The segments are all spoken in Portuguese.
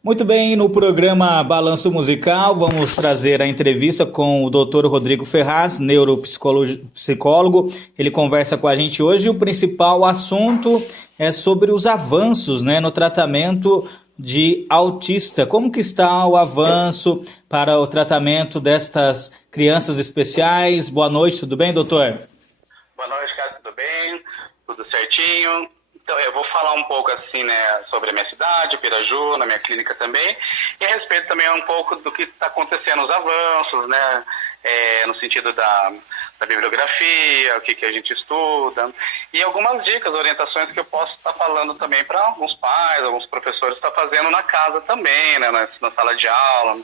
Muito bem, no programa Balanço Musical, vamos trazer a entrevista com o Dr. Rodrigo Ferraz, neuropsicólogo. Ele conversa com a gente hoje e o principal assunto é sobre os avanços, no tratamento de autista. Como que está o avanço para o tratamento destas crianças especiais? Boa noite, tudo bem, doutor? Boa noite, cara, tudo bem? Tudo certinho? Então, eu vou falar um pouco assim, né, sobre a minha cidade, Piraju, na minha clínica também, e a respeito também um pouco do que está acontecendo, os avanços, né, no sentido da bibliografia, o que a gente estuda, e algumas dicas, orientações que eu posso estar falando também para alguns pais, alguns professores estar fazendo na casa também, né, na sala de aula.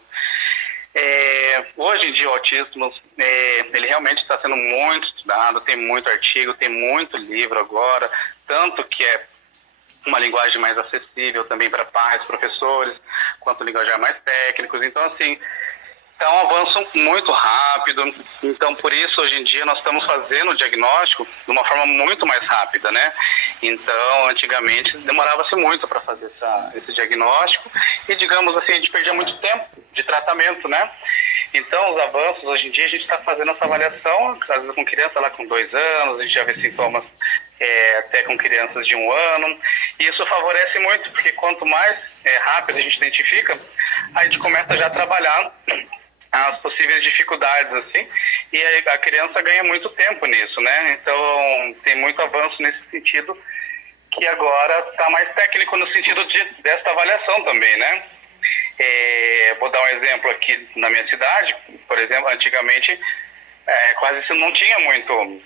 Hoje em dia o autismo ele realmente está sendo muito estudado, tem muito artigo, tem muito livro agora, tanto que é uma linguagem mais acessível também para pais, professores, quanto linguajar mais técnicos. Então, assim, é um avanço muito rápido. Então, por isso, hoje em dia, nós estamos fazendo o diagnóstico de uma forma muito mais rápida, né? Então, antigamente, demorava-se muito para fazer esse diagnóstico e, digamos assim, a gente perdia muito tempo de tratamento, né? Então, os avanços, hoje em dia, a gente está fazendo essa avaliação, às vezes com criança lá com 2 anos, a gente já vê sintomas até com crianças de 1 ano, e isso favorece muito, porque quanto mais rápido a gente identifica, a gente começa já a trabalhar as possíveis dificuldades, assim, e a criança ganha muito tempo nisso, né? Então, tem muito avanço nesse sentido, que agora está mais técnico no sentido dessa avaliação também, né? Vou dar um exemplo aqui na minha cidade, por exemplo, antigamente quase não tinha muito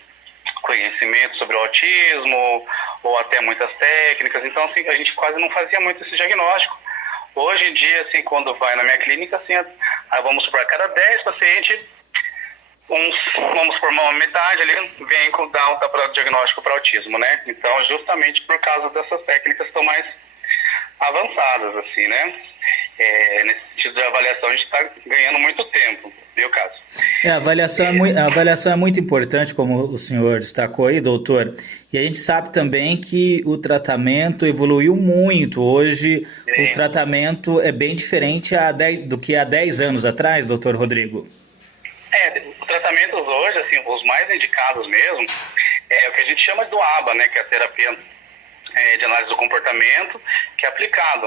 conhecimento sobre o autismo, ou até muitas técnicas, então assim, a gente quase não fazia muito esse diagnóstico. Hoje em dia, assim, quando vai na minha clínica, assim, vamos supor, a cada 10 pacientes, vamos por uma metade ali, vem com dar alta para diagnóstico para autismo, né? Então, justamente por causa dessas técnicas que estão mais avançadas, assim, né? Nesse sentido de avaliação, a gente está ganhando muito tempo, viu, caso? A avaliação é muito importante, como o senhor destacou aí, doutor. E a gente sabe também que o tratamento evoluiu muito. Hoje, o Sim. tratamento é bem diferente do que há 10 anos atrás, doutor Rodrigo. Os tratamentos hoje, assim, os mais indicados mesmo, é o que a gente chama do ABA, né, que é a terapia de análise do comportamento, que é aplicado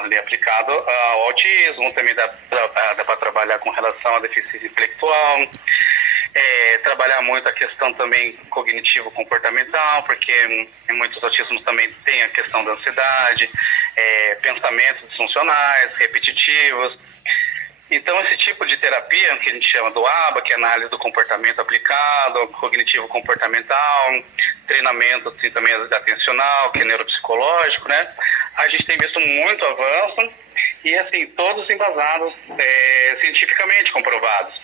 ao autismo, também dá para trabalhar com relação à deficiência intelectual, trabalhar muito a questão também cognitivo-comportamental, porque em muitos autismos também tem a questão da ansiedade, pensamentos disfuncionais, repetitivos. Então, esse tipo de terapia, que a gente chama do ABA, que é análise do comportamento aplicado, cognitivo-comportamental, treinamento assim, também atencional, que é neuropsicológico, né? A gente tem visto muito avanço e, assim, todos embasados cientificamente comprovados.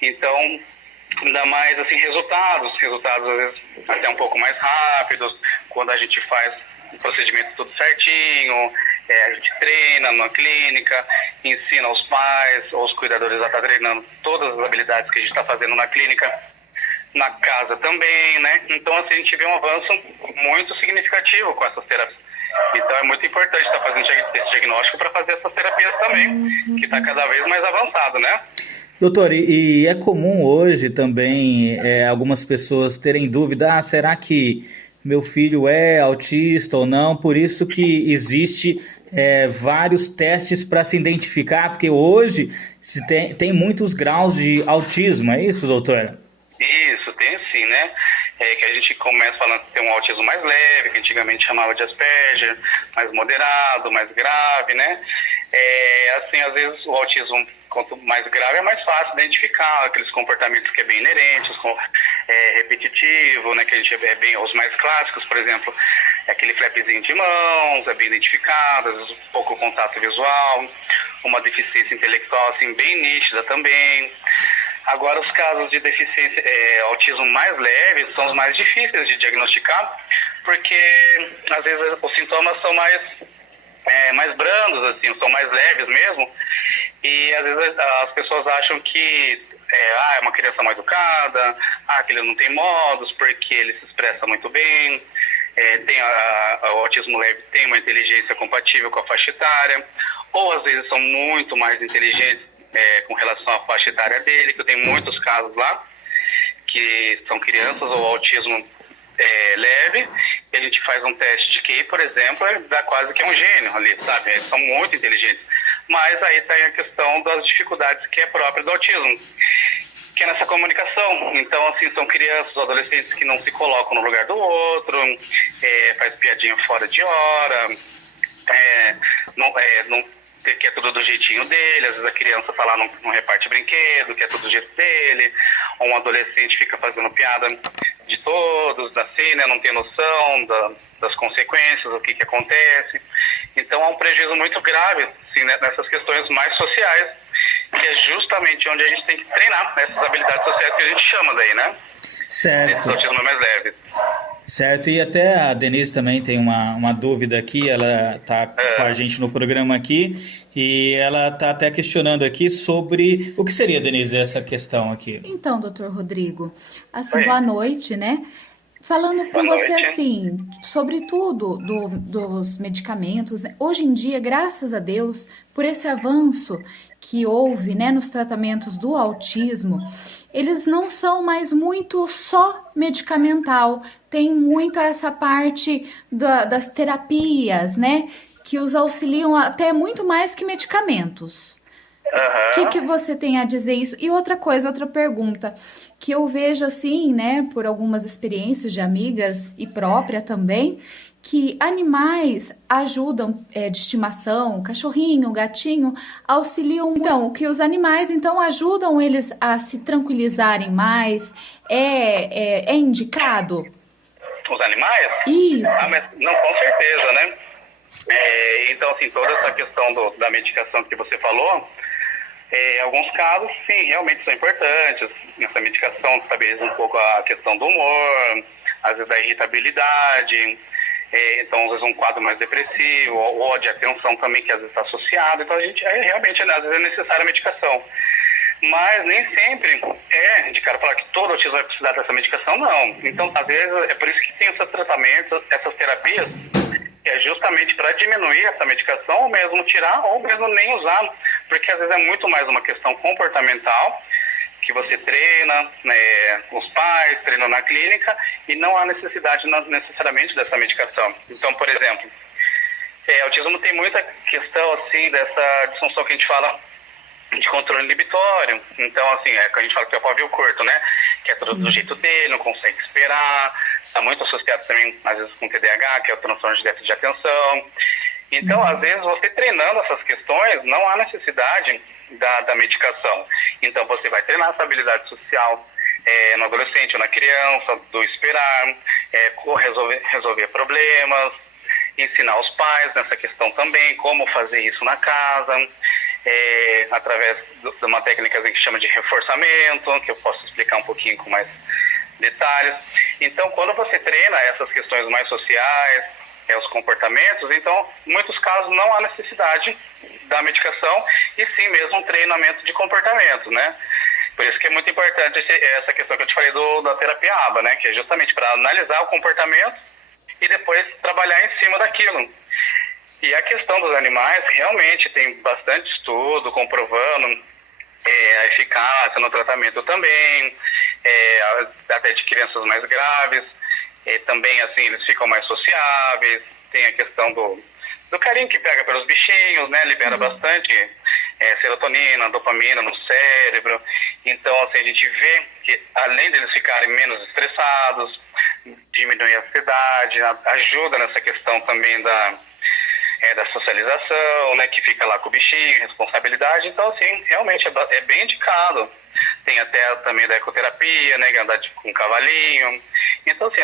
Então, ainda mais, assim, resultados às vezes até um pouco mais rápidos, quando a gente faz o procedimento tudo certinho, a gente treina na clínica, ensina aos pais, ou os cuidadores a estar treinando todas as habilidades que a gente está fazendo na clínica, na casa também, né? Então, assim, a gente vê um avanço muito significativo com essas terapias. Então, é muito importante estar fazendo esse diagnóstico para fazer essas terapias também, que está cada vez mais avançado, né? Doutor, e é comum hoje também algumas pessoas terem dúvida, será que meu filho é autista ou não? Por isso que existe vários testes para se identificar, porque hoje tem muitos graus de autismo, é isso, doutora? Isso, tem sim, né? Que a gente começa falando que tem um autismo mais leve, que antigamente chamava de Asperger, mais moderado, mais grave, né? Assim, às vezes o autismo, quanto mais grave, é mais fácil identificar aqueles comportamentos que é bem inerentes, repetitivo, né? Que a gente é bem, os mais clássicos, por exemplo, aquele flapzinho de mãos, é bem identificado, às vezes pouco contato visual, uma deficiência intelectual, assim, bem nítida também. Agora, os casos de deficiência, autismo mais leves são os mais difíceis de diagnosticar, porque às vezes os sintomas são mais brandos, assim, são mais leves mesmo, e às vezes as pessoas acham que é uma criança mal educada, que ele não tem modos, porque ele se expressa muito bem, o autismo leve tem uma inteligência compatível com a faixa etária, ou às vezes são muito mais inteligentes com relação à faixa etária dele, que eu tenho muitos casos lá, que são crianças ou autismo leve, e a gente faz um teste de QI, por exemplo, dá quase que um gênio ali, sabe? Eles são muito inteligentes. Mas aí tem a questão das dificuldades que é própria do autismo, que é nessa comunicação. Então, assim, são crianças ou adolescentes que não se colocam no lugar do outro, faz piadinha fora de hora, não quer tudo do jeitinho dele, às vezes a criança tá lá, não reparte brinquedo, quer tudo do jeito dele, ou um adolescente fica fazendo piada de todos, assim, né, não tem noção das consequências, o que acontece. Então há um prejuízo muito grave, assim, né, nessas questões mais sociais, que é justamente onde a gente tem que treinar essas habilidades sociais que a gente chama daí, né? Certo. Esse autismo mais leve. Certo, e até a Denise também tem uma dúvida aqui, ela está com a gente no programa aqui, e ela está até questionando aqui sobre o que seria, Denise, essa questão aqui. Então, doutor Rodrigo, assim, boa noite, né? Falando com você, assim, sobre tudo dos medicamentos, né? Hoje em dia, graças a Deus, por esse avanço que houve, né, nos tratamentos do autismo, eles não são mais muito só medicamental, tem muito essa parte das terapias, né, que os auxiliam até muito mais que medicamentos. O que você tem a dizer isso? E outra coisa, outra pergunta, que eu vejo assim, né, por algumas experiências de amigas e própria também, que animais ajudam de estimação, cachorrinho, gatinho, auxiliam, então, que os animais, então, ajudam eles a se tranquilizarem mais, é indicado? Os animais? Isso. Mas, não, com certeza, né? Então, assim, toda essa questão da medicação que você falou, em alguns casos, sim, realmente são importantes. Essa medicação estabiliza um pouco a questão do humor, às vezes a irritabilidade, então às vezes um quadro mais depressivo, ou de atenção também, que às vezes está associado. Então a gente realmente, às vezes é necessária a medicação. Mas nem sempre é indicado falar que todo autismo vai precisar dessa medicação, não. Então, às vezes, é por isso que tem esses tratamentos, essas terapias, que é justamente para diminuir essa medicação, ou mesmo tirar, ou mesmo nem usar, porque às vezes é muito mais uma questão comportamental, que você treina, né, os pais, treinam na clínica, e não há necessidade necessariamente dessa medicação. Então, por exemplo, autismo tem muita questão, assim, dessa disfunção que a gente fala de controle inibitório. Então, assim, que a gente fala que é o pavio curto, né? Que é tudo do jeito dele, não consegue esperar. Está muito associado também, às vezes, com TDAH, que é o transtorno de déficit de atenção. Então, às vezes, você treinando essas questões, não há necessidade da medicação. Então, você vai treinar essa habilidade social no adolescente ou na criança, do esperar, resolver problemas, ensinar os pais nessa questão também, como fazer isso na casa, através de uma técnica que chama de reforçamento, que eu posso explicar um pouquinho com mais detalhes. Então, quando você treina essas questões mais sociais, os comportamentos, então, em muitos casos não há necessidade da medicação, e sim mesmo um treinamento de comportamento, né? Por isso que é muito importante essa questão que eu te falei da terapia ABA, né? Que é justamente para analisar o comportamento e depois trabalhar em cima daquilo. E a questão dos animais, realmente tem bastante estudo comprovando a eficácia no tratamento também, até de crianças mais graves. Também, assim, eles ficam mais sociáveis. Tem a questão do carinho que pega pelos bichinhos, né? Libera bastante serotonina, dopamina no cérebro. Então, assim, a gente vê que, além deles ficarem menos estressados, diminui a ansiedade, ajuda nessa questão também da socialização, né? Que fica lá com o bichinho, responsabilidade. Então, assim, realmente é bem indicado. Tem até também da ecoterapia, né? Andar com um cavalinho. Então, assim,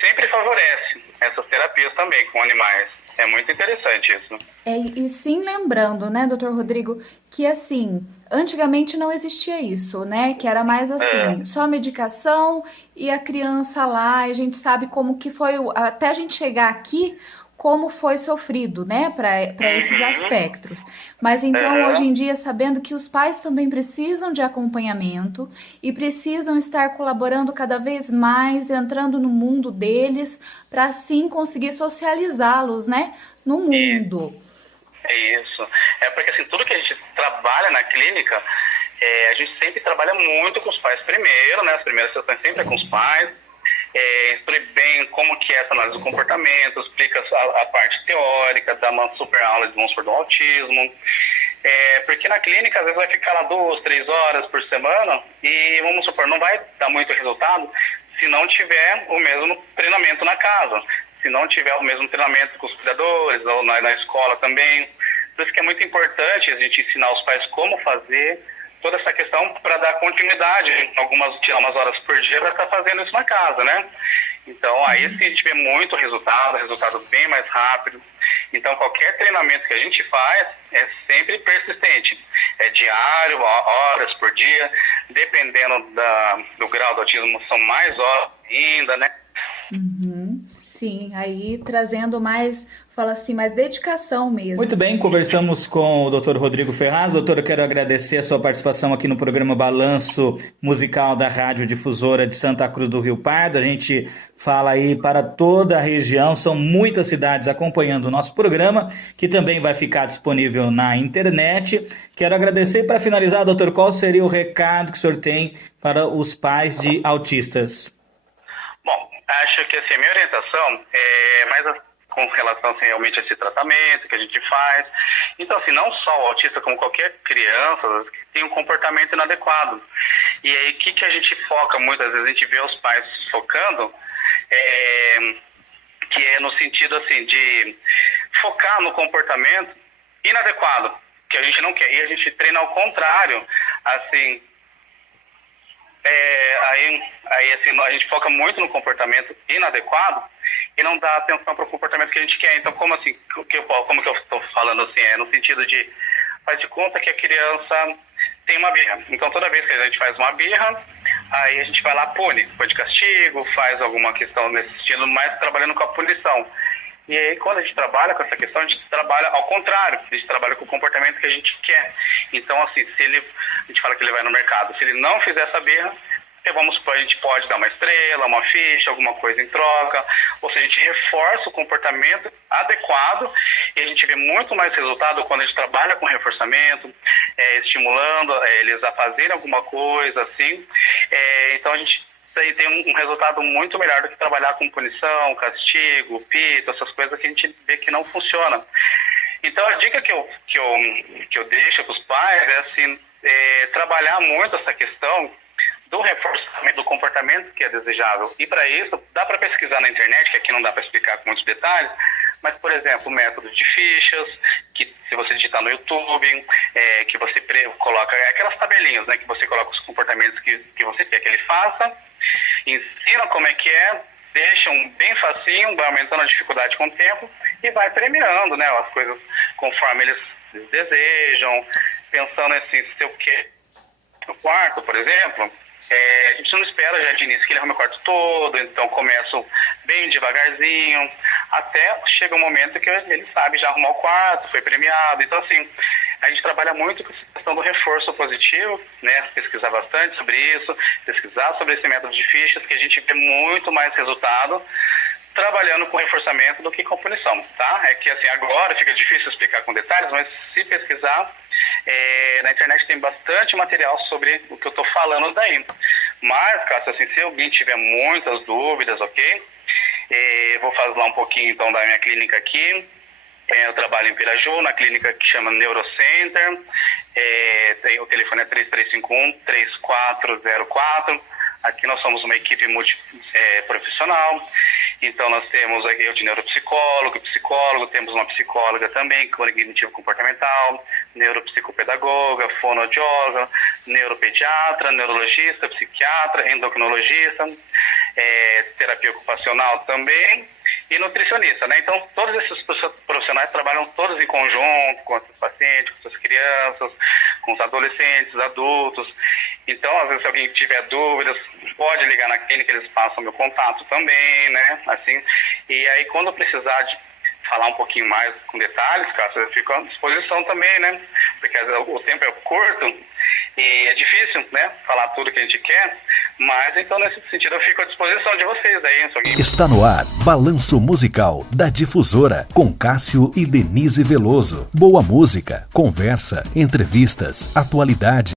sempre favorece essas terapias também com animais. É muito interessante isso. E sim, lembrando, né, doutor Rodrigo, que assim, antigamente não existia isso, né? Que era mais assim, só medicação e a criança lá, e a gente sabe como que foi, até a gente chegar aqui, como foi sofrido, né, para esses aspectos. Mas então, hoje em dia, sabendo que os pais também precisam de acompanhamento e precisam estar colaborando cada vez mais, entrando no mundo deles, para assim conseguir socializá-los, né, no mundo. Isso. É porque assim, tudo que a gente trabalha na clínica, a gente sempre trabalha muito com os pais primeiro, né? As primeiras sessões sempre é com os pais. Explica bem como que é essa análise do comportamento, explica a parte teórica, dá uma super aula de do autismo. Porque na clínica às vezes vai ficar lá 2, 3 horas por semana e, vamos supor, não vai dar muito resultado se não tiver o mesmo treinamento na casa, se não tiver o mesmo treinamento com os cuidadores ou na escola também. Por isso que é muito importante a gente ensinar os pais como fazer toda essa questão para dar continuidade, tirar umas horas por dia para estar fazendo isso na casa, né? Então, aí sim a gente vê muito resultado bem mais rápido. Então, qualquer treinamento que a gente faz é sempre persistente. É diário, horas por dia, dependendo do grau do autismo, são mais horas ainda, né? Uhum. Sim, aí trazendo mais, fala assim, mais dedicação mesmo. Muito bem, conversamos com o Dr. Rodrigo Ferraz. Doutor, eu quero agradecer a sua participação aqui no programa Balanço Musical da Rádio Difusora de Santa Cruz do Rio Pardo. A gente fala aí para toda a região, são muitas cidades acompanhando o nosso programa, que também vai ficar disponível na internet. Quero agradecer e para finalizar, doutor, qual seria o recado que o senhor tem para os pais de autistas? Bom, acho que assim, a minha orientação é mais com relação assim, realmente a esse tratamento que a gente faz. Então, assim, não só o autista, como qualquer criança, tem um comportamento inadequado. E aí, o que a gente foca muitas vezes, a gente vê os pais focando, que é no sentido, assim, de focar no comportamento inadequado, que a gente não quer. E a gente treina ao contrário, assim... Aí assim, a gente foca muito no comportamento inadequado e não dá atenção para o comportamento que a gente quer. Então, como assim, como que eu estou falando assim? No sentido de, faz de conta que a criança tem uma birra. Então, toda vez que a gente faz uma birra, aí a gente vai lá, pune, põe de castigo, faz alguma questão nesse estilo, mas trabalhando com a punição. E aí, quando a gente trabalha com essa questão, a gente trabalha ao contrário, a gente trabalha com o comportamento que a gente quer. Então, assim, a gente fala que ele vai no mercado, se ele não fizer essa birra, vamos supor, a gente pode dar uma estrela, uma ficha, alguma coisa em troca, ou seja, a gente reforça o comportamento adequado e a gente vê muito mais resultado quando a gente trabalha com reforçamento, estimulando eles a fazerem alguma coisa, assim. Então, a gente tem um resultado muito melhor do que trabalhar com punição, castigo, pito, essas coisas que a gente vê que não funciona. Então, a dica que eu deixo para os pais é, assim, trabalhar muito essa questão do reforçamento do comportamento que é desejável. E para isso, dá para pesquisar na internet, que aqui não dá para explicar com muitos detalhes, mas, por exemplo, métodos de fichas, que se você digitar no YouTube, que você coloca aquelas tabelinhas, né, que você coloca os comportamentos que você quer que ele faça, ensina como é que deixam bem facinho, vai aumentando a dificuldade com o tempo e vai premiando, né, as coisas conforme eles desejam, pensando assim, se eu quero no quarto, por exemplo, a gente não espera já de início que ele arrume o quarto todo, então começo bem devagarzinho, até chega um momento que ele sabe já arrumar o quarto, foi premiado. Então, assim, a gente trabalha muito com a questão do reforço positivo, né? Pesquisar bastante sobre isso, pesquisar sobre esse método de fichas, que a gente vê muito mais resultado trabalhando com reforçamento do que com punição, tá? É que, assim, agora fica difícil explicar com detalhes, mas se pesquisar, na internet tem bastante material sobre o que eu estou falando daí. Mas, Cássio, assim, se alguém tiver muitas dúvidas, ok? Vou falar um pouquinho, então, da minha clínica aqui. Eu trabalho em Piraju, na clínica que chama Neurocenter. O telefone é 3351-3404. Aqui nós somos uma equipe multiprofissional. Então, nós temos aqui eu de neuropsicólogo, psicólogo, temos uma psicóloga também, cognitivo-comportamental, neuropsicopedagoga, fonoaudióloga, neuropediatra, neurologista, psiquiatra, endocrinologista, terapia ocupacional também e nutricionista, né? Então, todos esses profissionais trabalham todos em conjunto com os pacientes, com as crianças, com os adolescentes, adultos. Então, às vezes, se alguém tiver dúvidas, pode ligar na clínica, eles passam meu contato também, né? Assim, e aí, quando precisar de falar um pouquinho mais com detalhes, Cássio, eu fico à disposição também, né? Porque o tempo é curto e é difícil, né? Falar tudo que a gente quer, Mas, então, nesse sentido, eu fico à disposição de vocês aí, hein, Está no ar, Balanço Musical da Difusora, com Cássio e Denise Veloso. Boa música, conversa, entrevistas, atualidade.